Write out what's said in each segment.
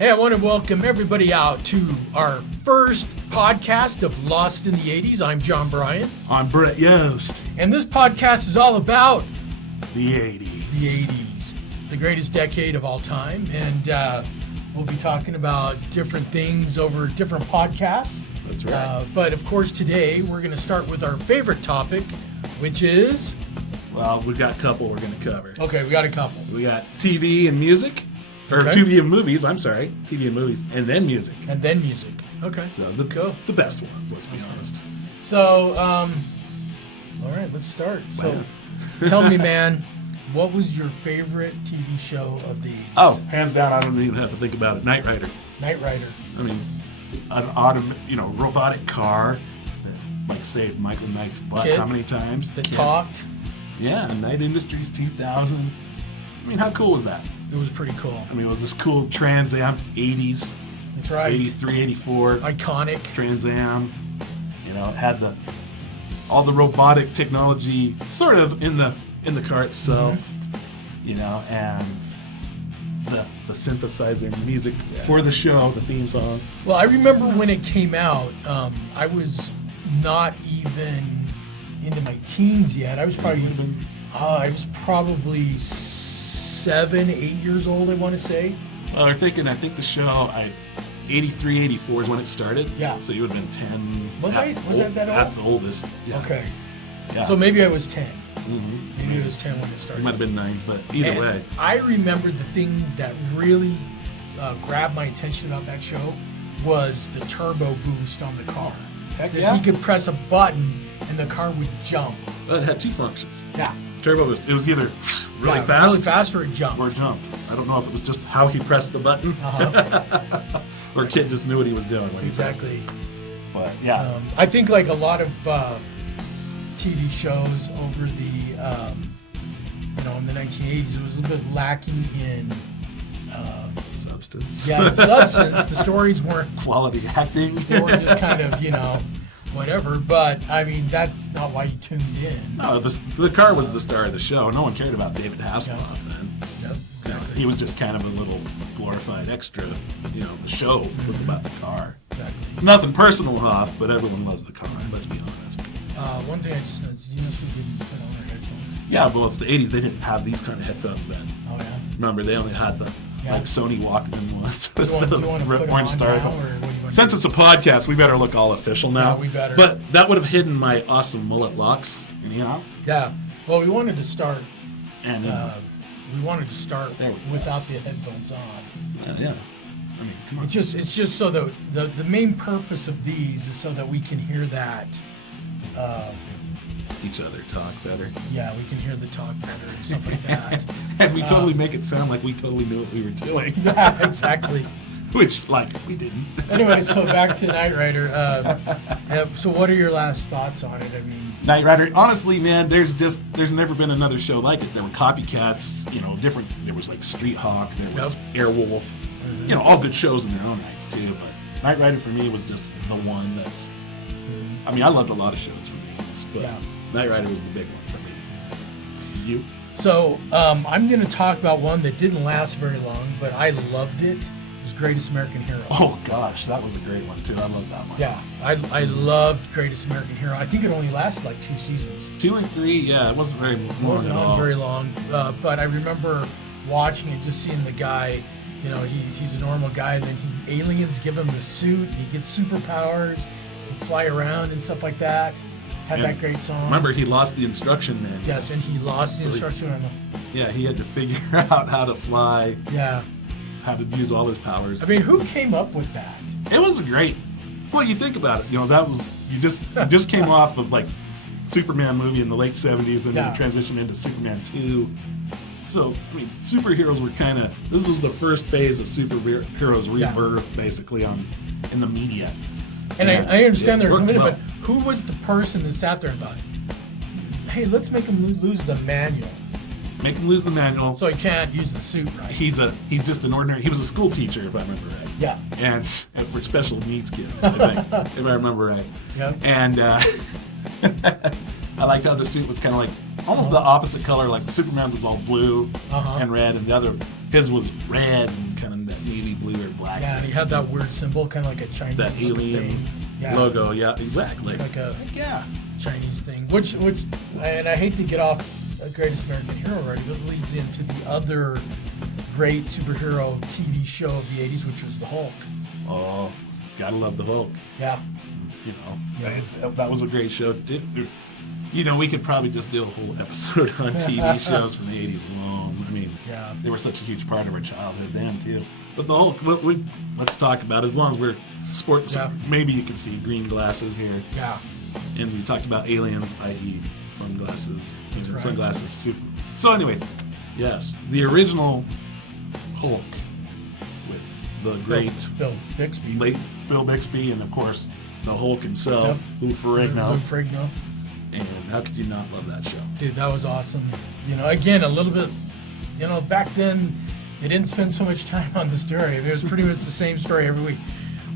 Hey, I want to welcome everybody out to our first podcast of Lost in the 80's. I'm John Bryan. I'm Brett Yost. And this podcast is all about the 80's. The 80's, the greatest decade of all time. And we'll be talking about different things over different podcasts. That's right. But of course, today we're going to start with our favorite topic, which is... Well, we've got a couple we're going to cover. Okay, we got a couple. We got TV and music. Or Okay. TV and movies, I'm sorry. TV and movies. And then music. And then music. Okay. So Cool. the best ones, let's be honest. So, all right, let's start. So, tell me, man, what was your favorite TV show of the 80's? Oh, hands down, I don't even have to think about it. Knight Rider. Knight Rider. I mean, an robotic car that, like, saved Michael Knight's butt Kid how many times? that Kid. talked. Yeah, Knight Industries 2000. I mean, how cool was that? It was pretty cool. I mean, it was this cool Trans Am 80s. That's right. 83, 84. Iconic. Trans Am. You know, it had all the robotic technology sort of in the car itself. Mm-hmm. You know, and the synthesizer music for the show, the theme song. Well, I remember when it came out, I was not even into my teens yet. I was probably 7, 8 years old, I want to say. Well, I think the show, 83, 84 is when it started. Yeah. So you would have been 10. Was I that old? At the oldest. Yeah. Okay. Yeah. So maybe I was 10. Mm-hmm. Maybe I was 10 when it started. You might have been 9, but either And way. I remember the thing that really grabbed my attention about that show was the turbo boost on the car. Heck That yeah. he could press a button and the car would jump. Well, it had two functions. Yeah. Turbo boost. It was either really Really fast or it jumped. or jumped. I don't know if it was just how he pressed the button, Uh-huh. or Kid just knew what he was doing when he pressed Exactly. it. But yeah, I think like a lot of TV shows over the, in the 1980s, it was a little bit lacking in, substance. substance. The stories weren't, Quality acting. they were just kind of, whatever. But, I mean, that's not why you tuned in. No, the car was the star of the show. No one cared about David Hasselhoff then. Yep, You know, he was just kind of a little glorified extra. You know, the show was about the car. Exactly. Nothing personal, Hoff, but everyone loves the car. Let's be honest. One thing I just noticed, we didn't put on our headphones? Yeah, well, it's the 80s. They didn't have these kind of headphones then. Oh, yeah? Remember, they only had the like Sony Walkman ones. Do you want to put them on now, or what do you want Since to it's a podcast, we better look all official now. Yeah, we better. But that would have hidden my awesome mullet locks, do? Yeah. Well, we wanted to start... And There we go. without the headphones on. yeah. I mean, come on. It's just so that the main purpose of these is so that we can hear that. Each other talk better. Yeah, we can hear the talk better and stuff like that. And we totally make it sound like we totally knew what we were doing. Yeah, exactly. Which, we didn't. Anyway, so back to Knight Rider. So what are your last thoughts on it? I mean, Knight Rider, honestly, man, there's never been another show like it. There were copycats, different. There was like Street Hawk, there was Airwolf, all good shows in their own rights too. But Knight Rider for me was just the one that's. I mean, I loved a lot of shows from the 80s, but Knight Rider was the big one for me. You? So I'm going to talk about one that didn't last very long, but I loved it. It was Greatest American Hero. Oh gosh, that was a great one too. I love that one. Yeah, I loved Greatest American Hero. I think it only lasted like 2 seasons. 2 and 3, yeah, it wasn't very long. It wasn't at on all. very long, but I remember watching it, just seeing the guy. He's a normal guy, and then aliens give him the suit. He gets superpowers. He fly around and stuff like that. Had that great song. Remember, he lost the instruction manual. Yes, and he lost the So instruction manual. Yeah, he had to figure out how to fly, Yeah. how to use all his powers. I mean, who came up with that? It was great. Well, you think about it, that was you just came off of like Superman movie in the late 70s, and then transitioned into Superman 2. So, I mean, superheroes were this was the first phase of superheroes rebirth, basically, in the media. And I understand they're limited, well. but who was the person that sat there and thought, hey, let's make him lose the manual? Make him lose the manual. So he can't use the suit, right? He's just an ordinary. He was a school teacher, if I remember right. Yeah. And for special needs kids, I think, if I remember right. Yeah. And I liked how the suit was kind of like almost the opposite color. Like Superman's was all blue and red, and his was red and kind of that navy blue or black he had that weird symbol, kind of like a Chinese That alien thing. logo, yeah, exactly. Like a yeah. Chinese thing, which, and I hate to get off Greatest American Hero already, but it leads into the other great superhero TV show of the 80s, which was the Hulk. Oh, gotta love the Hulk. Yeah. You know, Yeah. that was a great show. You know, we could probably just do a whole episode on TV shows from the 80s alone. I mean, Yeah. they were such a huge part of our childhood then, too. But the Hulk, let's talk about it. As long as we're sports, Yeah. maybe you can see green glasses here. Yeah. And we talked about aliens, i.e. sunglasses. That's right. Sunglasses, super. So anyways, yes, the original Hulk with the great Bill Bixby. late Bill Bixby and, of course, the Hulk himself, Lou Ferrigno. Lou Ferrigno. And how could you not love that show? Dude, that was awesome. You know, again, a little bit, you know, back then, they didn't spend so much time on the story. It was pretty much the same story every week.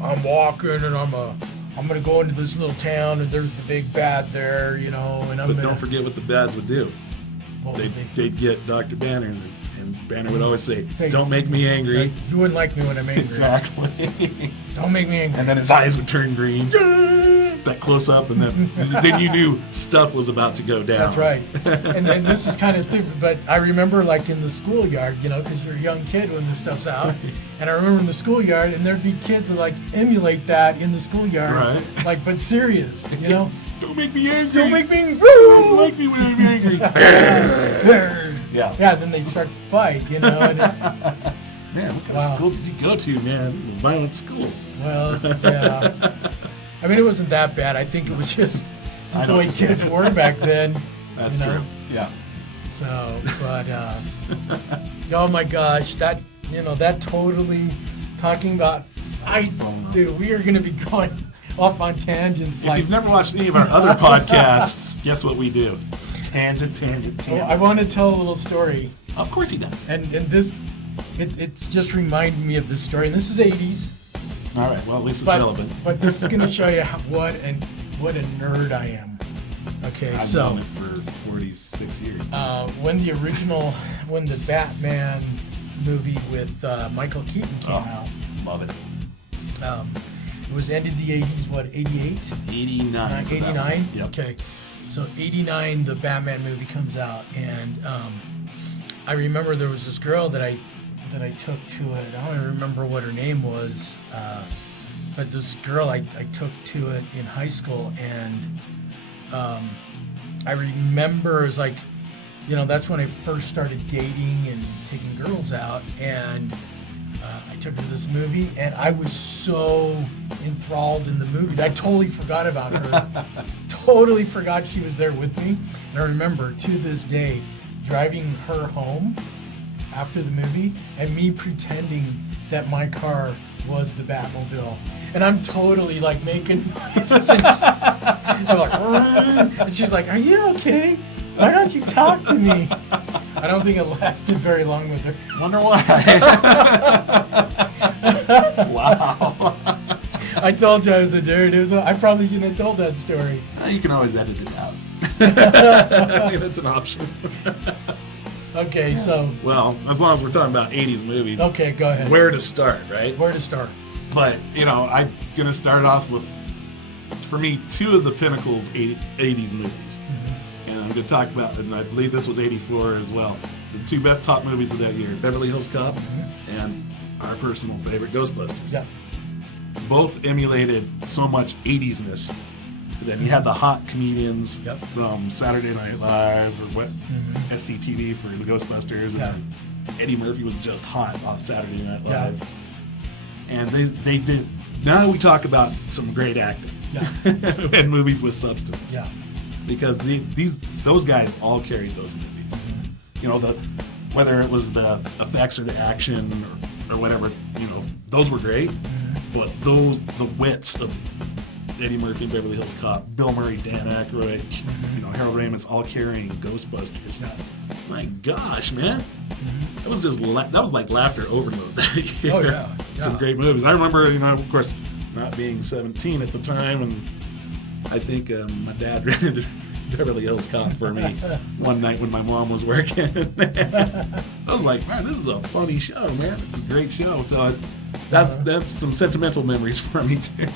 I'm walking and I'm gonna go into this little town and there's the big bad there, you know, and But don't forget what the bads would do. They'd get Dr. Banner, and Banner would always say, "Don't make me angry." You wouldn't like me when I'm angry. Exactly. Don't make me angry. And then his eyes would turn green. That close up, and then you knew stuff was about to go down. That's right. And then this is kind of stupid, but I remember like in the schoolyard, you know, because you're a young kid when this stuff's out. And I remember in the schoolyard, and there'd be kids that like emulate that in the schoolyard. Right. Like, but serious, you know? Don't make me angry. Don't make me. Don't make me when I'm angry. Yeah. Yeah, then they'd start to fight, you know? And Man, what kind of school did you go to, man? This is a violent school. Well, yeah. I mean, it wasn't that bad. I think it was just the way kids were back then. That's you know? true. Yeah. So, but, oh my gosh, that, you know, that totally, talking about, dude, we are going to be going off on tangents. If you've never watched any of our other podcasts, guess what we do? Tangent. Well, I want to tell a little story. Of course he does. And this, it just reminded me of this story. And this is 80s. All right, well, at least it's relevant. But this is going to show you what a nerd I am. Okay, I've known it for 46 years. When the Batman movie with Michael Keaton came out. Love it. It was ended the 80s, what, 88? 89. 89? Yep. Okay. So 89, the Batman movie comes out, and I remember there was this girl that I took to it. I don't even remember what her name was, but this girl I took to it in high school, and I remember it was like, you know, that's when I first started dating and taking girls out, and I took her to this movie, and I was so enthralled in the movie that I totally forgot about her. Totally forgot she was there with me. And I remember to this day driving her home after the movie and me pretending that my car was the Batmobile. And I'm totally like making noises. And I'm like, and she's like, "Are you okay? Why don't you talk to me?" I don't think it lasted very long with her. Wonder why. Wow. I told you I was a nerd. I probably shouldn't have told that story. You can always edit it out. That's an option. Okay, so. Well, as long as we're talking about 80s movies. Okay, go ahead. Where to start, right? Where to start. But, you know, I'm going to start off with, for me, two of the pinnacles 80s movies. Mm-hmm. And I'm going to talk about, and I believe this was 84 as well, the two top movies of that year, Beverly Hills Cop and our personal favorite, Ghostbusters. Yeah. Both emulated so much 80s-ness. Then you had the hot comedians from Saturday Night Live or what SCTV for the Ghostbusters, and then Eddie Murphy was just hot off Saturday Night Live. Yeah. And they did. Now we talk about some great acting and movies with substance. Yeah. Because those guys all carried those movies. Mm-hmm. You know, whether it was the effects or the action or whatever, you know, those were great. Mm-hmm. But the wits of Eddie Murphy, Beverly Hills Cop, Bill Murray, Dan Aykroyd, you know, Harold Ramis, all carrying Ghostbusters. Yeah. My gosh, man, that was just that was like laughter overload that year. Oh yeah. Some great movies. I remember, you know, of course, not being 17 at the time, and I think my dad rented Beverly Hills Cop for me one night when my mom was working. I was like, man, this is a funny show, man. It's a great show. So That's some sentimental memories for me too.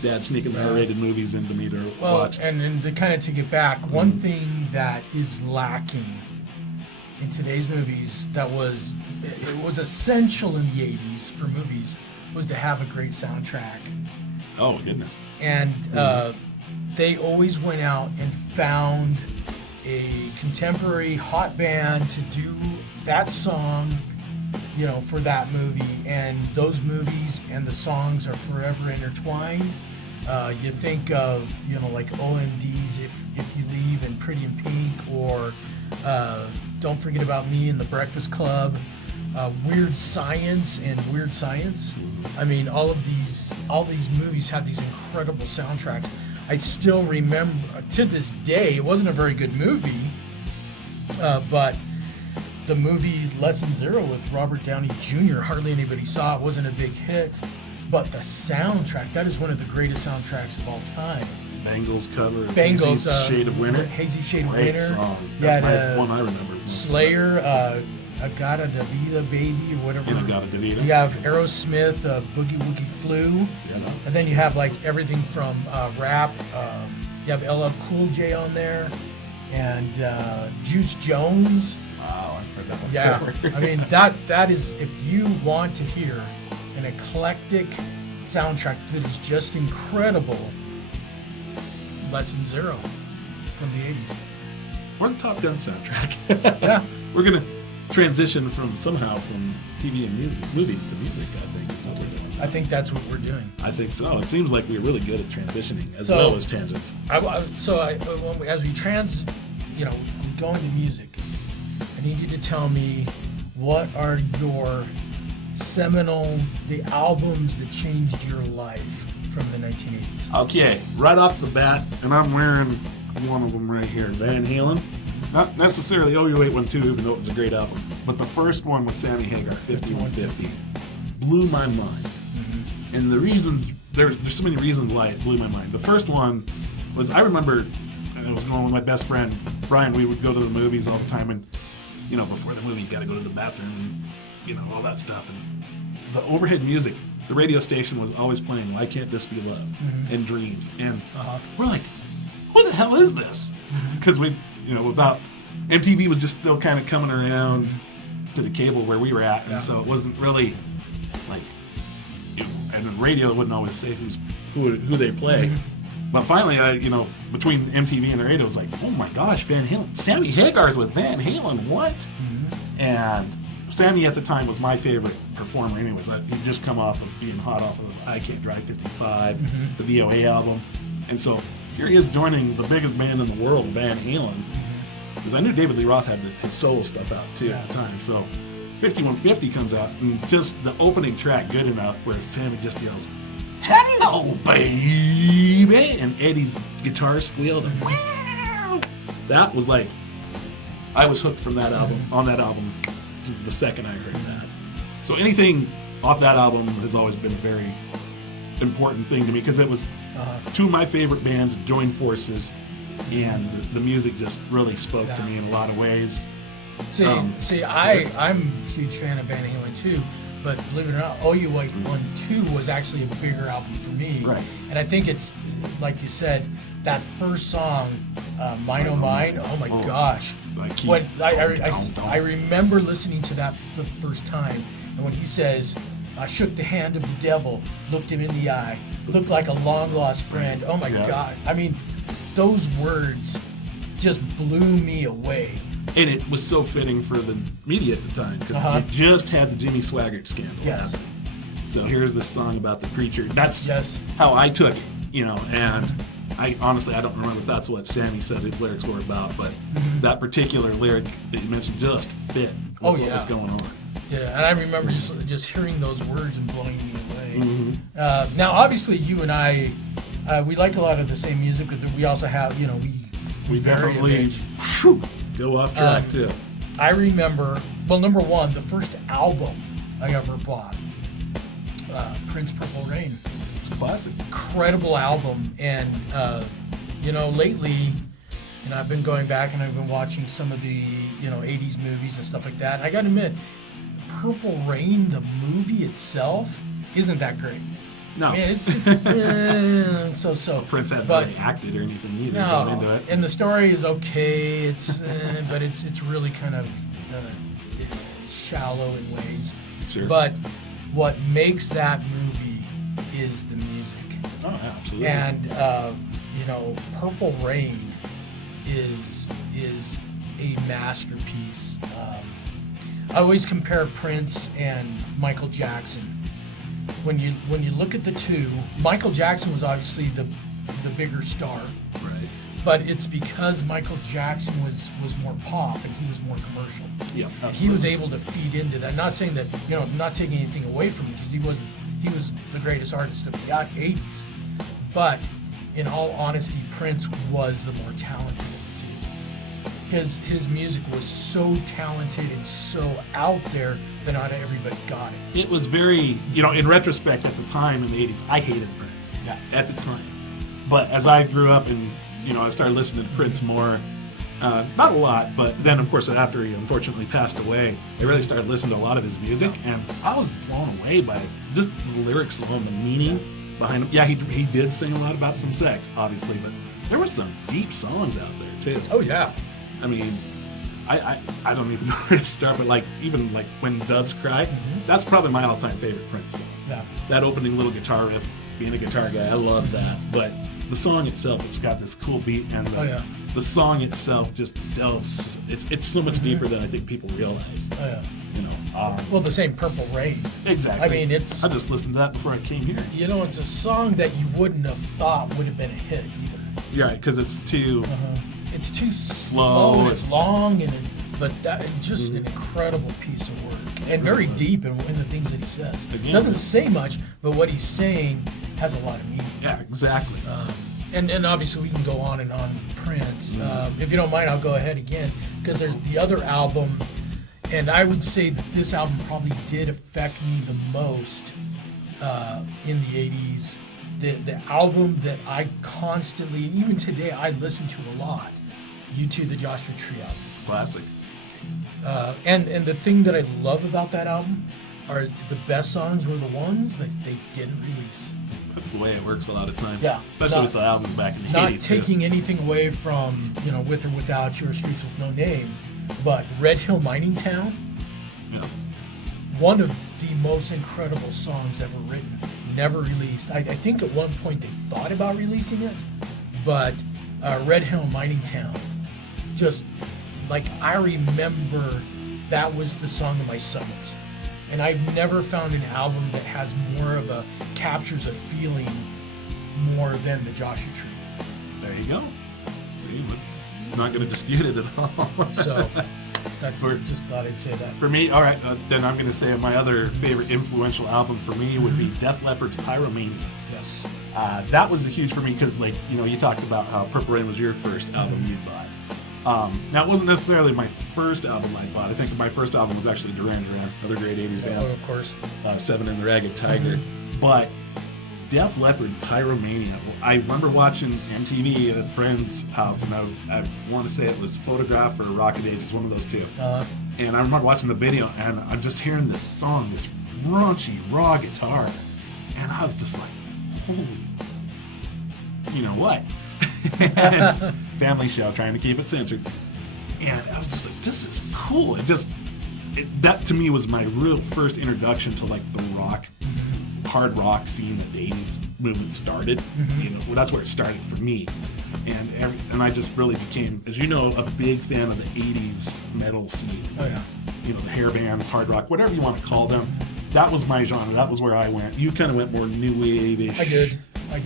Dad sneaking the R-rated movies into me to watch. And to kind of take it back, one thing that is lacking in today's movies it was essential in the 80s for movies was to have a great soundtrack. Oh goodness. And they always went out and found a contemporary hot band to do that song, for that movie. And those movies and the songs are forever intertwined. You think of, like OMD's If You Leave and Pretty in Pink, or Don't Forget About Me and The Breakfast Club, Weird Science and Weird Science. I mean, all these movies had these incredible soundtracks. I still remember, to this day, it wasn't a very good movie, but the movie Lesson Zero with Robert Downey Jr., hardly anybody saw it, wasn't a big hit, but the soundtrack, that is one of the greatest soundtracks of all time. Bangles cover, Bangles, Hazy Shade of Winter. Hazy Shade of Great Winter. Song. That's one I remember. Slayer, Agata Davida Baby, or whatever. Agata Davida. You have Aerosmith, Boogie Woogie Flu. Yeah. And then you have like everything from rap. You have LL Cool J on there. And Juice Jones. Wow, I heard that before. Yeah. I mean, that is, if you want to hear an eclectic soundtrack that is just incredible, Lesson Zero from the 80s. Or the Top Gun soundtrack. Yeah. We're going to transition from TV and movies to music, I think is what we're doing. I think that's what we're doing. I think so. It seems like we're really good at transitioning as well as tangents. As we go into music, I need you to tell me what are your the albums that changed your life from the 1980s. Okay, right off the bat, and I'm wearing one of them right here, Van Halen. Not necessarily OU812, even though it was a great album, but the first one with Sammy Hagar, 5150, blew my mind. Mm-hmm. And the reasons, there's so many reasons why it blew my mind. The first one was, I remember, I was going with my best friend, Brian, we would go to the movies all the time, and, before the movie, you gotta go to the bathroom, and, all that stuff. And the overhead music, the radio station was always playing Why Can't This Be Love? Mm-hmm. And Dreams. And we're like, what the hell is this? Because we, without, MTV was just still kind of coming around to the cable where we were at, and so it wasn't really like, and the radio wouldn't always say who they play. Mm-hmm. But finally, between MTV and the radio, it was like, oh my gosh, Van Halen, Sammy Hagar's with Van Halen, what? Mm-hmm. And Sammy at the time was my favorite performer anyways. He'd just come off of being hot off of I Can't Drive 55, mm-hmm. the VOA album, and so here he is joining the biggest band in the world, Van Halen, because I knew David Lee Roth had his solo stuff out too at the time. So 5150 comes out, and just the opening track, Good Enough, where Sammy just yells, "Hello, baby," and Eddie's guitar squealed, and wow! That was like, I was hooked from that album, on that album, the second I heard that. So anything off that album has always been a very important thing to me, because it was two of my favorite bands joined forces, and the music just really spoke to me in a lot of ways. I'm a huge fan of Van Halen too, but believe it or not, OU812 was actually a bigger album for me. Right. And I think it's, like you said, that first song, Mine Oh Mine, oh my gosh. I remember listening to that for the first time, and when he says, I shook the hand of the devil, looked him in the eye, looked like a long-lost friend. Oh my God. I mean, those words just blew me away. And it was so fitting for the media at the time, because you just had the Jimmy Swaggart scandal happen. So here's this song about the preacher. That's how I took it, and I honestly don't remember if that's what Sammy said his lyrics were about, but that particular lyric that you mentioned just fit with what was going on. Yeah, and I remember just hearing those words and blowing me away. Mm-hmm. Now, obviously, you and I, we like a lot of the same music, but we also have, we vary in age. Go off track, too. I remember, number one, the first album I ever bought, Prince Purple Rain. It's a classic. Incredible album, and, lately, I've been going back and I've been watching some of the, 80s movies and stuff like that, and I gotta admit, Purple Rain, the movie itself, isn't that great. No. I mean, so. Prince hadn't but really acted or anything either no, going into it. and the story is okay. It's but it's really kind of shallow in ways. Sure. But what makes that movie is the music. Oh, yeah, absolutely. And Purple Rain is a masterpiece. I always compare Prince and Michael Jackson. When you look at the two, Michael Jackson was obviously the bigger star. Right. But it's because Michael Jackson was more pop and he was more commercial. Yeah, And absolutely. he was able to feed into that. Not saying that, not taking anything away from him, because he was the greatest artist of the 80s. But in all honesty, Prince was the more talented of the two. His music was so talented and so out there that not everybody got it. It was very, in retrospect at the time in the 80s, I hated Prince. Yeah. At the time. But as I grew up and, I started listening to Prince more, not a lot, but then, of course, after he unfortunately passed away, I really started listening to a lot of his music, and I was blown away by just the lyrics alone, the meaning behind them. Yeah, he did sing a lot about some sex, obviously, but there were some deep songs out there, too. Oh, yeah. I mean, I don't even know where to start, but even When Doves Cry, that's probably my all-time favorite Prince song. Yeah. That opening little guitar riff, being a guitar guy, I love that. But the song itself, it's got this cool beat, and the song itself just delves. It's so much deeper than I think people realize. Oh, yeah. Well, the same Purple Rain. Exactly. I mean, it's... I just listened to that before I came here. It's a song that you wouldn't have thought would have been a hit either. Yeah, because it's too... It's too slow and it's long, but that just an incredible piece of work. And very deep in the things that he says. Again, doesn't say much, but what he's saying has a lot of meaning. Yeah, exactly. And obviously we can go on and on with Prince. If you don't mind, I'll go ahead again, because there's the other album, and I would say that this album probably did affect me the most in the 80s. The album that I constantly, even today, I listen to a lot. U2, the Joshua Tree album. It's a classic. And the thing that I love about that album are the best songs were the ones that they didn't release. That's the way it works a lot of times. Yeah. Especially with the albums back in the 80s. Not taking anything away from, With or Without You or Streets with No Name, but Red Hill Mining Town, Yeah. one of the most incredible songs ever written, never released. I think at one point they thought about releasing it, but Red Hill Mining Town, just I remember that was the song of my summers. And I've never found an album that has more of captures a feeling more than the Joshua Tree. There you go. See, I'm not going to dispute it at all. So just thought I'd say that. For me, all right, then I'm going to say my other favorite influential album for me would be Def Leppard's Pyromania. Yes. That was huge for me because, you talked about how Purple Rain was your first album you bought. Now, it wasn't necessarily my first album I bought. I think my first album was actually Duran Duran, another great 80s band. Oh, of course. Seven and the Ragged Tiger. But Def Leppard, Pyromania, I remember watching MTV at a friend's house, and I want to say it was Photograph or Rocket Age, it was one of those two. And I remember watching the video, and I'm just hearing this song, this raunchy, raw guitar, and I was just like, holy, you know what? And family show, trying to keep it censored. And I was just like, this is cool. That to me was my real first introduction to the rock, hard rock scene that the 80s movement started. That's where it started for me. And I just really became, as you know, a big fan of the 80s metal scene. Oh, yeah. The hair bands, hard rock, whatever you want to call them. That was my genre. That was where I went. You kind of went more new wave-ish. I did.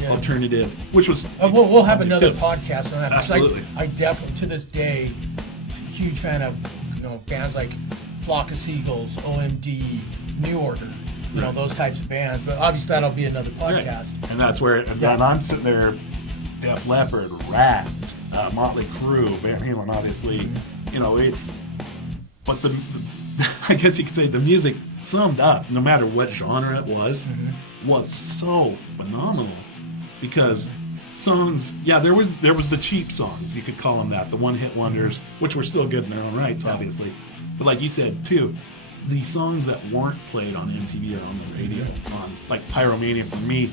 Alternative, which was... we'll have another podcast on that. Absolutely. I definitely, to this day, huge fan of bands like Flock of Seagulls, OMD, New Order, those types of bands. But obviously that'll be another podcast. Right. And that's where, and I'm sitting there, Def Leppard, Rat, Motley Crue, Van Halen, obviously. But the I guess you could say the music summed up, no matter what genre it was so phenomenal. Because songs, there was the cheap songs, you could call them that, the one-hit wonders, which were still good in their own rights, obviously. But like you said, too, the songs that weren't played on MTV or on the radio, on like Pyromania for me,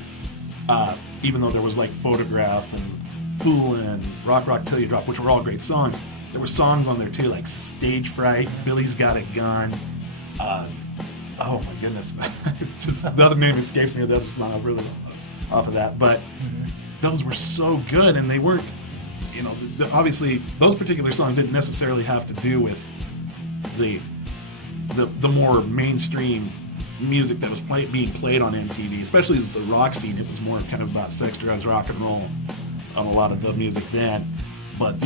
even though there was like Photograph and Foolin', Rock Rock Till You Drop, which were all great songs, there were songs on there too, like Stage Fright, Billy's Got a Gun. Oh my goodness, just the other name escapes me. The other song I'm really off of that, but those were so good, and they weren't, you know, obviously those particular songs didn't necessarily have to do with the more mainstream music that was being played on MTV, especially the rock scene. It was more kind of about sex, drugs, rock and roll on a lot of the music then. But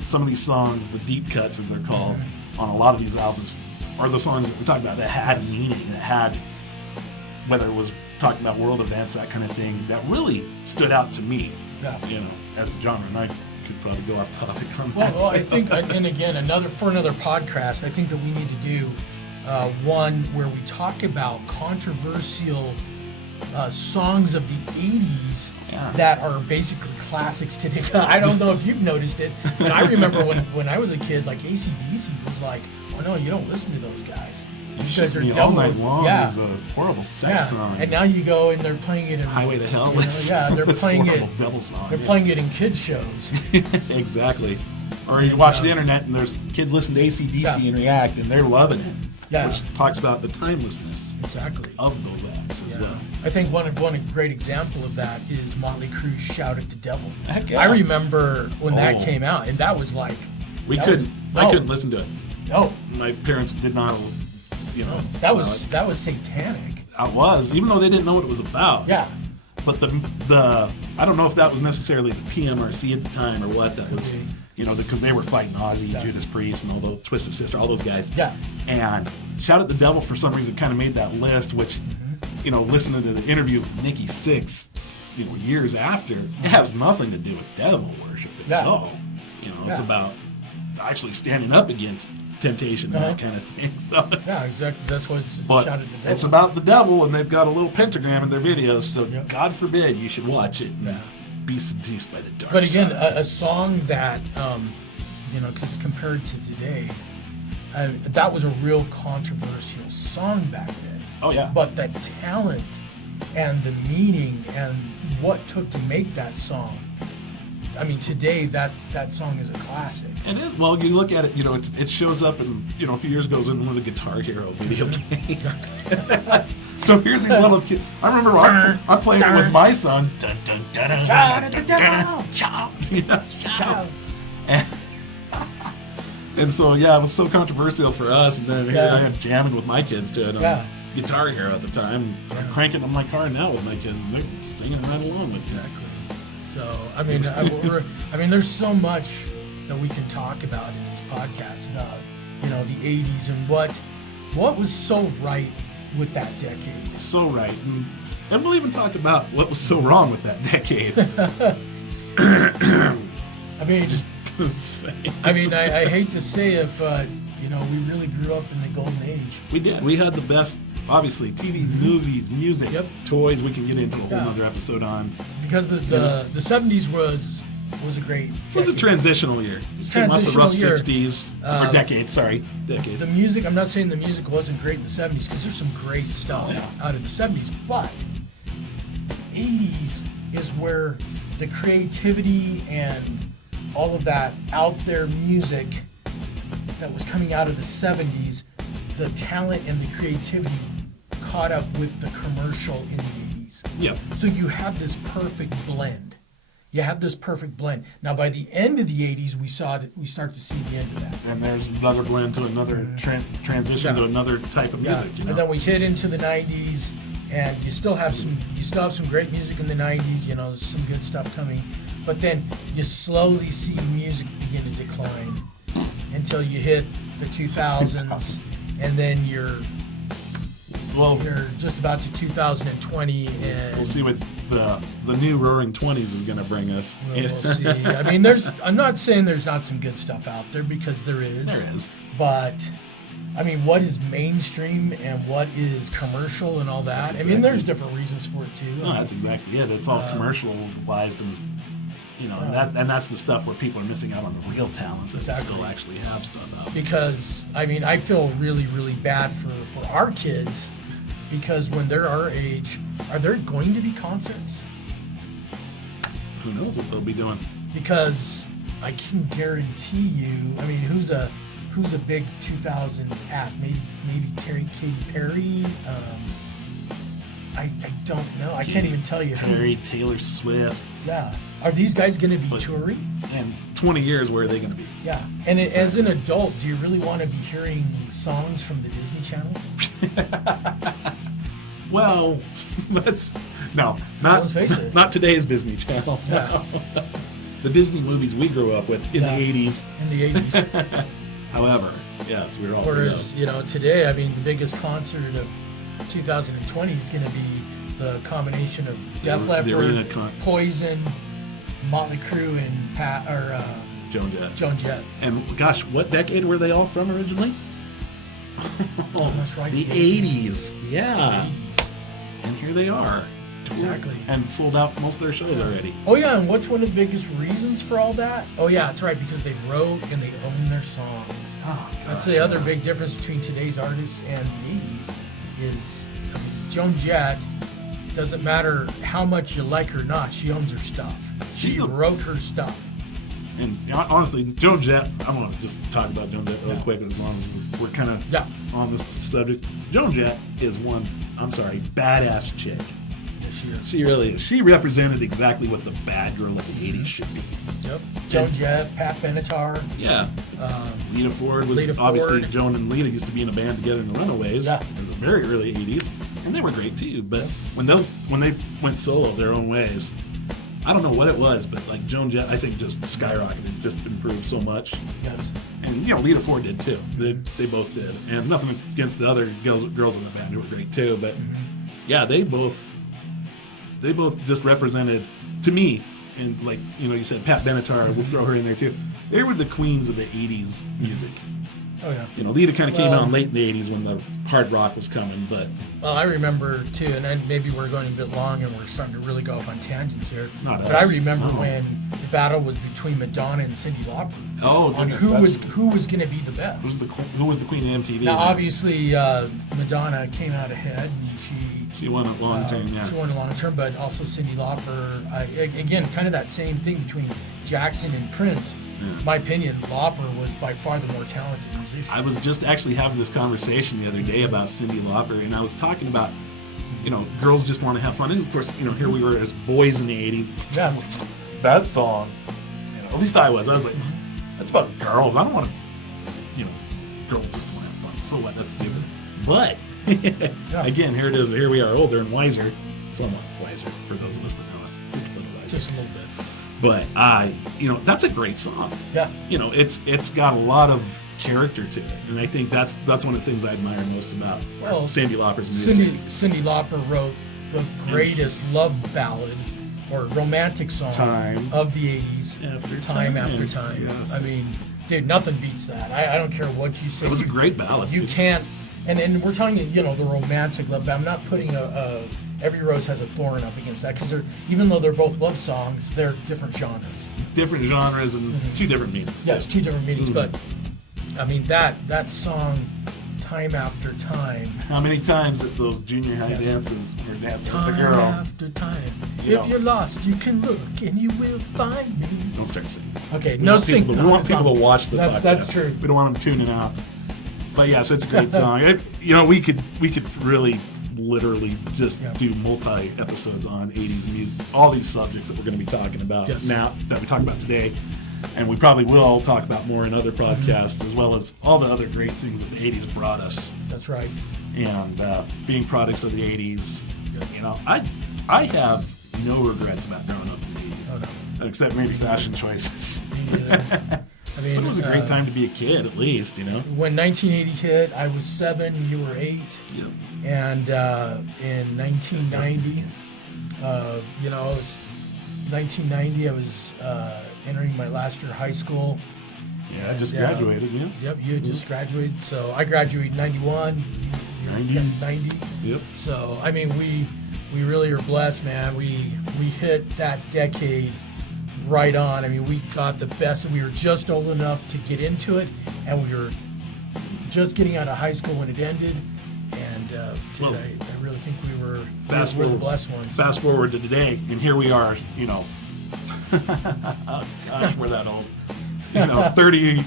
some of these songs, the deep cuts as they're called, on a lot of these albums, are the songs that we're talking about that had meaning, that had, whether it was talking about world events, that kind of thing, that really stood out to me. Yeah. You know, as a genre, and I could probably go off topic on that. Well, I think, and again, another podcast, I think that we need to do one where we talk about controversial songs of the 80s that are basically classics today. I don't know if you've noticed it, but I remember when I was a kid, like AC/DC was like, oh no, you don't listen to those guys. Because they're All Night Long is a horrible sex song. And now you go and they're playing it in Highway to Hell. They're playing it. Devil song. They're playing it in kids shows. Exactly. Or you watch the internet and there's kids listen to AC/DC and react, and they're loving it. Yeah. Which talks about the timelessness of those acts as well. I think one great example of that is Motley Crue's "Shout at the Devil." Heck yeah. I remember when that came out, and that was like I couldn't listen to it. No, my parents did not. You know, that was satanic. It was, even though they didn't know what it was about. Yeah. But the I don't know if that was necessarily the PMRC at the time or what that was. You know, because they were fighting Ozzy, Judas Priest, and all those Twisted Sister, all those guys. Yeah. And Shout at the Devil for some reason kind of made that list, which, you know, listening to the interviews with Nikki Sixx, you know, years after, it has nothing to do with devil worship at all. You know, it's about actually standing up against temptation and that kind of thing. So exactly. That's what it's Shout at the Devil. It's about the devil, and they've got a little pentagram in their videos. So God forbid you should watch it and be seduced by the dark But again, side. a song that, you know, because compared to today, that was a real controversial song back then. Oh yeah. But the talent and the meaning and what took to make that song. I mean, today that song is a classic. And well, you look at it, you know, it shows up in, you know, a few years ago it was in one of the Guitar Hero video games. So here's these little kids. I remember I'm playing it with my sons. Dun, dun, dun, dun, dun, dun, dun, shout. And so it was so controversial for us. And then here I am jamming with my kids to it on Guitar Hero at the time, cranking on my car now with my kids, and they're singing right along with you. Exactly. So I mean, there's so much that we can talk about in these podcasts about, you know, the 80s and what was so right with that decade. So right. And we'll even talk about what was so wrong with that decade. I mean, just to say. I mean, I hate to say it, but, you know, we really grew up in the golden age. We did. We had the best, obviously, TVs, movies, music, toys. We can get into a whole other episode on. Because the 70s was a great decade. It was a transitional year. It came off the rough 60s, or decade. The music, I'm not saying the music wasn't great in the 70s, because there's some great stuff out of the 70s, but the 80s is where the creativity and all of that out there music that was coming out of the 70s, the talent and the creativity caught up with the commercial in the 80s. Yeah. So you have this perfect blend. Now, by the end of the 80s, we start to see the end of that. And there's another blend to another transition to another type of music. You know? And then we hit into the 90s, and you still have some great music in the 90s. You know, some good stuff coming, but then you slowly see music begin to decline until you hit the 2000s, and then you're just about to 2020, and we'll see what the new Roaring 20s is going to bring us. We'll see. I mean, I'm not saying there's not some good stuff out there, because there is. There is. But I mean, what is mainstream and what is commercial and all that? Exactly. I mean, there's different reasons for it too. No, that's exactly it. It's all commercialized, and You know, and that's the stuff where people are missing out on the real talent that Exactly. still actually have stuff out. Because, I mean, I feel really, really bad for our kids, because when they're our age, are there going to be concerts? Who knows what they'll be doing? Because I can guarantee you, I mean, who's a big 2000 act? Maybe Katy Perry. I don't know. I can't even tell you who. Perry, Taylor Swift. Yeah. Are these guys going to be touring? And 20 years, where are they going to be? Yeah. And as an adult, do you really want to be hearing songs from the Disney Channel? Well, let's Let's face it. not today's Disney Channel. Yeah. The Disney movies we grew up with in the 80s. In the 80s. However, yes, we were all Whereas, today, I mean, the biggest concert of 2020 is going to be the combination of Def Leppard, Poison, Motley Crue, and Joan Jett. And gosh, what decade were they all from originally? Oh, that's right. The 80s. Yeah. The 80s. And here they are. Exactly. And sold out most of their shows already. Oh, yeah, and what's one of the biggest reasons for all that? Oh, yeah, that's right, because they wrote and they own their songs. Oh, gosh, that's the other big difference between today's artists and the 80s is, I mean, Joan Jett, doesn't matter how much you like her or not, she owns her stuff. She wrote her stuff. And honestly, Joan Jett, I'm going to just talk about Joan Jett real quick as long as we're kind of on this subject. Joan Jett is badass chick. Yes, she is. She really is. She represented exactly what the bad girl of the 80s should be. Yep. Joan Jett, Pat Benatar. Yeah. Lita Ford was obviously, Joan and Lita used to be in a band together in the Runaways in the very early 80s, and they were great too. But when they went solo their own ways, I don't know what it was, but like Joan Jett, I think just skyrocketed, just improved so much. Yes. And Lita Ford did too. They both did, and nothing against the other girls in the band who were great too. But yeah, they both just represented, to me, and like you said, Pat Benatar, we'll throw her in there too. They were the queens of the 80s music. Oh yeah. Lita kind of came out late in the 80s when the hard rock was coming, but... Well, I remember too, and then maybe we're going a bit long and we're starting to really go off on tangents here. Not but us. I remember when the battle was between Madonna and Cyndi Lauper. Oh, on goodness, who was going to be the best. Who was the queen of MTV? Now, obviously, Madonna came out ahead, and she won a long term, yeah. She won a long term, but also Cyndi Lauper. Again, kind of that same thing between Jackson and Prince. Yeah. My opinion, Lauper was by far the more talented musician. I was just actually having this conversation the other day about Cyndi Lauper, and I was talking about, girls just want to have fun. And of course, here we were as boys in the 80s. Yeah. That song, at least I was like, that's about girls. I don't want to, girls just want to have fun. So what? That's stupid. But, again, here it is. Here we are, older and wiser. Somewhat wiser, for those of us that know us. Just a little wiser. Just a little bit. But that's a great song. Yeah. It's got a lot of character to it, and I think that's one of the things I admire most about Cyndi Lauper's music. Cyndi Lauper wrote the greatest love ballad or romantic song of the 80s. Time after time. Yes. I mean, dude, nothing beats that. I don't care what you say. It was a great ballad. You can't, and we're talking, the romantic love. I'm not putting Every Rose Has a Thorn up against that, because even though they're both love songs, they're different genres. Different genres and two different meanings. Yes, two different meanings. But I mean that song, Time After Time. How many times at those junior high dances or dancing with the girl? Time after time. If you're lost, you can look and you will find me. Don't start singing. Okay, no singing. We want people to watch the podcast. That's true. We don't want them tuning out. But yes, it's a great song. We could really literally just do multi-episodes on 80s music, all these subjects that we're going to be talking about now, that we talk about today, and we probably will all talk about more in other podcasts, as well as all the other great things that the 80s brought us. That's right. And being products of the 80s, I have no regrets about growing up in the 80s, except maybe fashion choices. I mean, but it was a great time to be a kid, at least, When 1980 hit, I was 7, you were 8. Yep. And in 1990, it was 1990, I was entering my last year of high school. Yeah, I just graduated, Yep, you had just graduated. So I graduated in 91. 90. Yep. So, I mean, we really are blessed, man. We hit that decade right on. I mean, we got the best. We were just old enough to get into it, and we were just getting out of high school when it ended. And I really think we were the blessed ones. Fast forward to today, and here we are, you know. Oh, gosh, we're that old. You know, 30,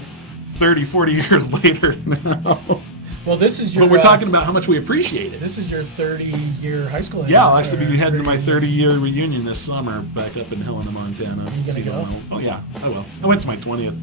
40 years later now. Well, this is your... But we're talking about how much we appreciate it. This is your 30-year high school. Yeah, I'll actually be heading to my 30-year reunion this summer back up in Helena, Montana. Are you going to go? Oh, yeah, I will. I went to my 20th.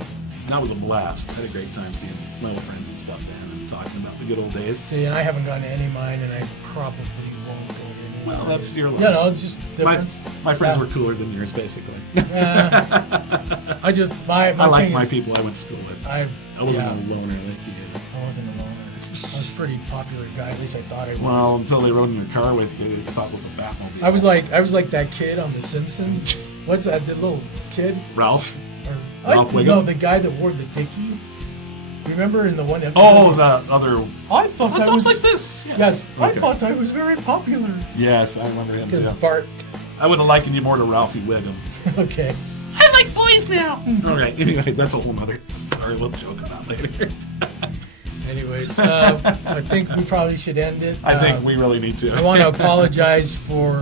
That was a blast. I had a great time seeing my old friends and stuff, man, and talking about the good old days. See, and I haven't gone to any of mine, and I probably won't go to any. Well, that's your loss. No, it's just different. My friends were cooler than yours, basically. I just... I like my people I went to school with. I wasn't a loner like you. I wasn't a loner. I was a pretty popular guy. At least I thought I was. Well, until they rode in the car with you, they thought it was the Batmobile. I was like that kid on The Simpsons. What's that? The little kid? Ralph. Ralph Wiggum? No, the guy that wore the dickie. Remember in the one episode? Oh, the other. I thought I was like this. Yes. Okay. I thought I was very popular. Yes, I remember him too. Because Bart. I would have likened you more to Ralphie Wiggum. Okay. I like boys now. Okay. Anyways, that's a whole other story we'll joke about later. Anyways, I think we probably should end it. I think we really need to. I want to apologize for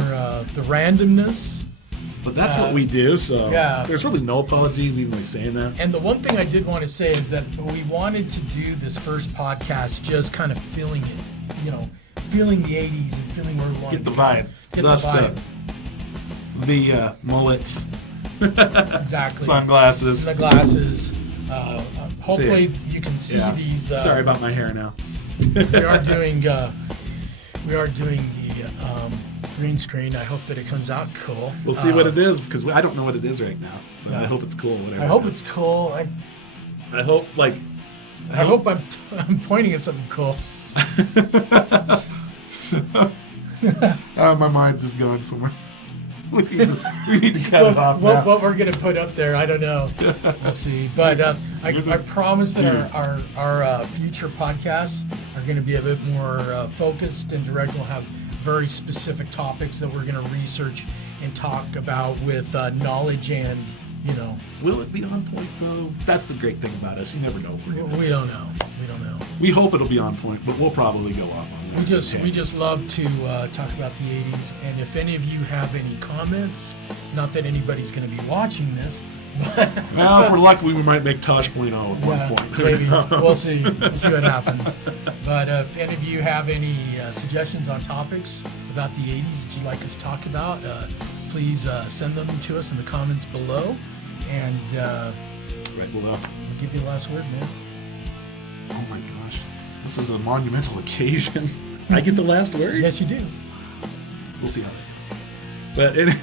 the randomness. But that's what we do, so yeah. There's really no apologies even like saying that. And the one thing I did want to say is that we wanted to do this first podcast just kind of feeling it, feeling the 80s and feeling where we want to go. Get the vibe. Thus the mullet. Exactly. Sunglasses. The glasses. Hopefully you can see these. Sorry about my hair now. we are doing the green screen. I hope that it comes out cool. We'll see what it is because I don't know what it is right now. But I hope it's cool. Whatever. I hope it's cool. I hope I'm pointing at something cool. My mind's just going somewhere. We need to cut it off now. What we're going to put up there, I don't know. We'll see. But I promise that our future podcasts are going to be a bit more focused and direct. We'll have very specific topics that we're going to research and talk about with knowledge and, Will it be on point, though? That's the great thing about us. You never know. We don't know. We hope it'll be on point, but we'll probably go off on that. We just love to talk about the 80s. And if any of you have any comments, not that anybody's going to be watching this, but... Well, if we're lucky, we might make Tosh.0 at one point. Maybe. We'll see. We'll see what happens. But if any of you have any suggestions on topics about the 80s that you'd like us to talk about, please send them to us in the comments below. And right below. I'll give you the last word, man. Oh my gosh. This is a monumental occasion. I get the last word? Yes, you do. We'll see how that goes. But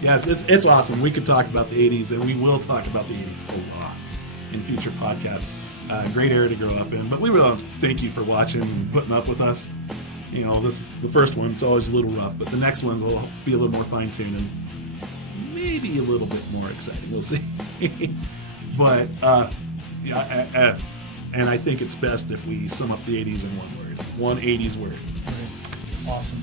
yes, it's awesome. We could talk about the 80s, and we will talk about the 80s a lot in future podcasts. Great era to grow up in. But we really thank you for watching and putting up with us. This the first one. It's always a little rough, but the next ones will be a little more fine-tuned and maybe a little bit more exciting. We'll see. But and I think it's best if we sum up the 80s in one word. One 80s word. Awesome.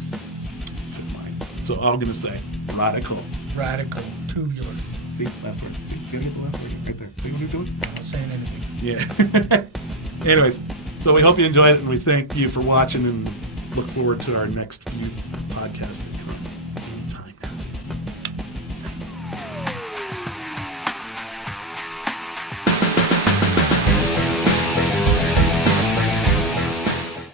So I'm going to say radical. Radical. Tubular. See, last word. See, it's going to get the last word right there. See what he's doing? I'm not saying anything. Yeah. Anyways, so we hope you enjoyed it, and we thank you for watching and look forward to our next few podcasts.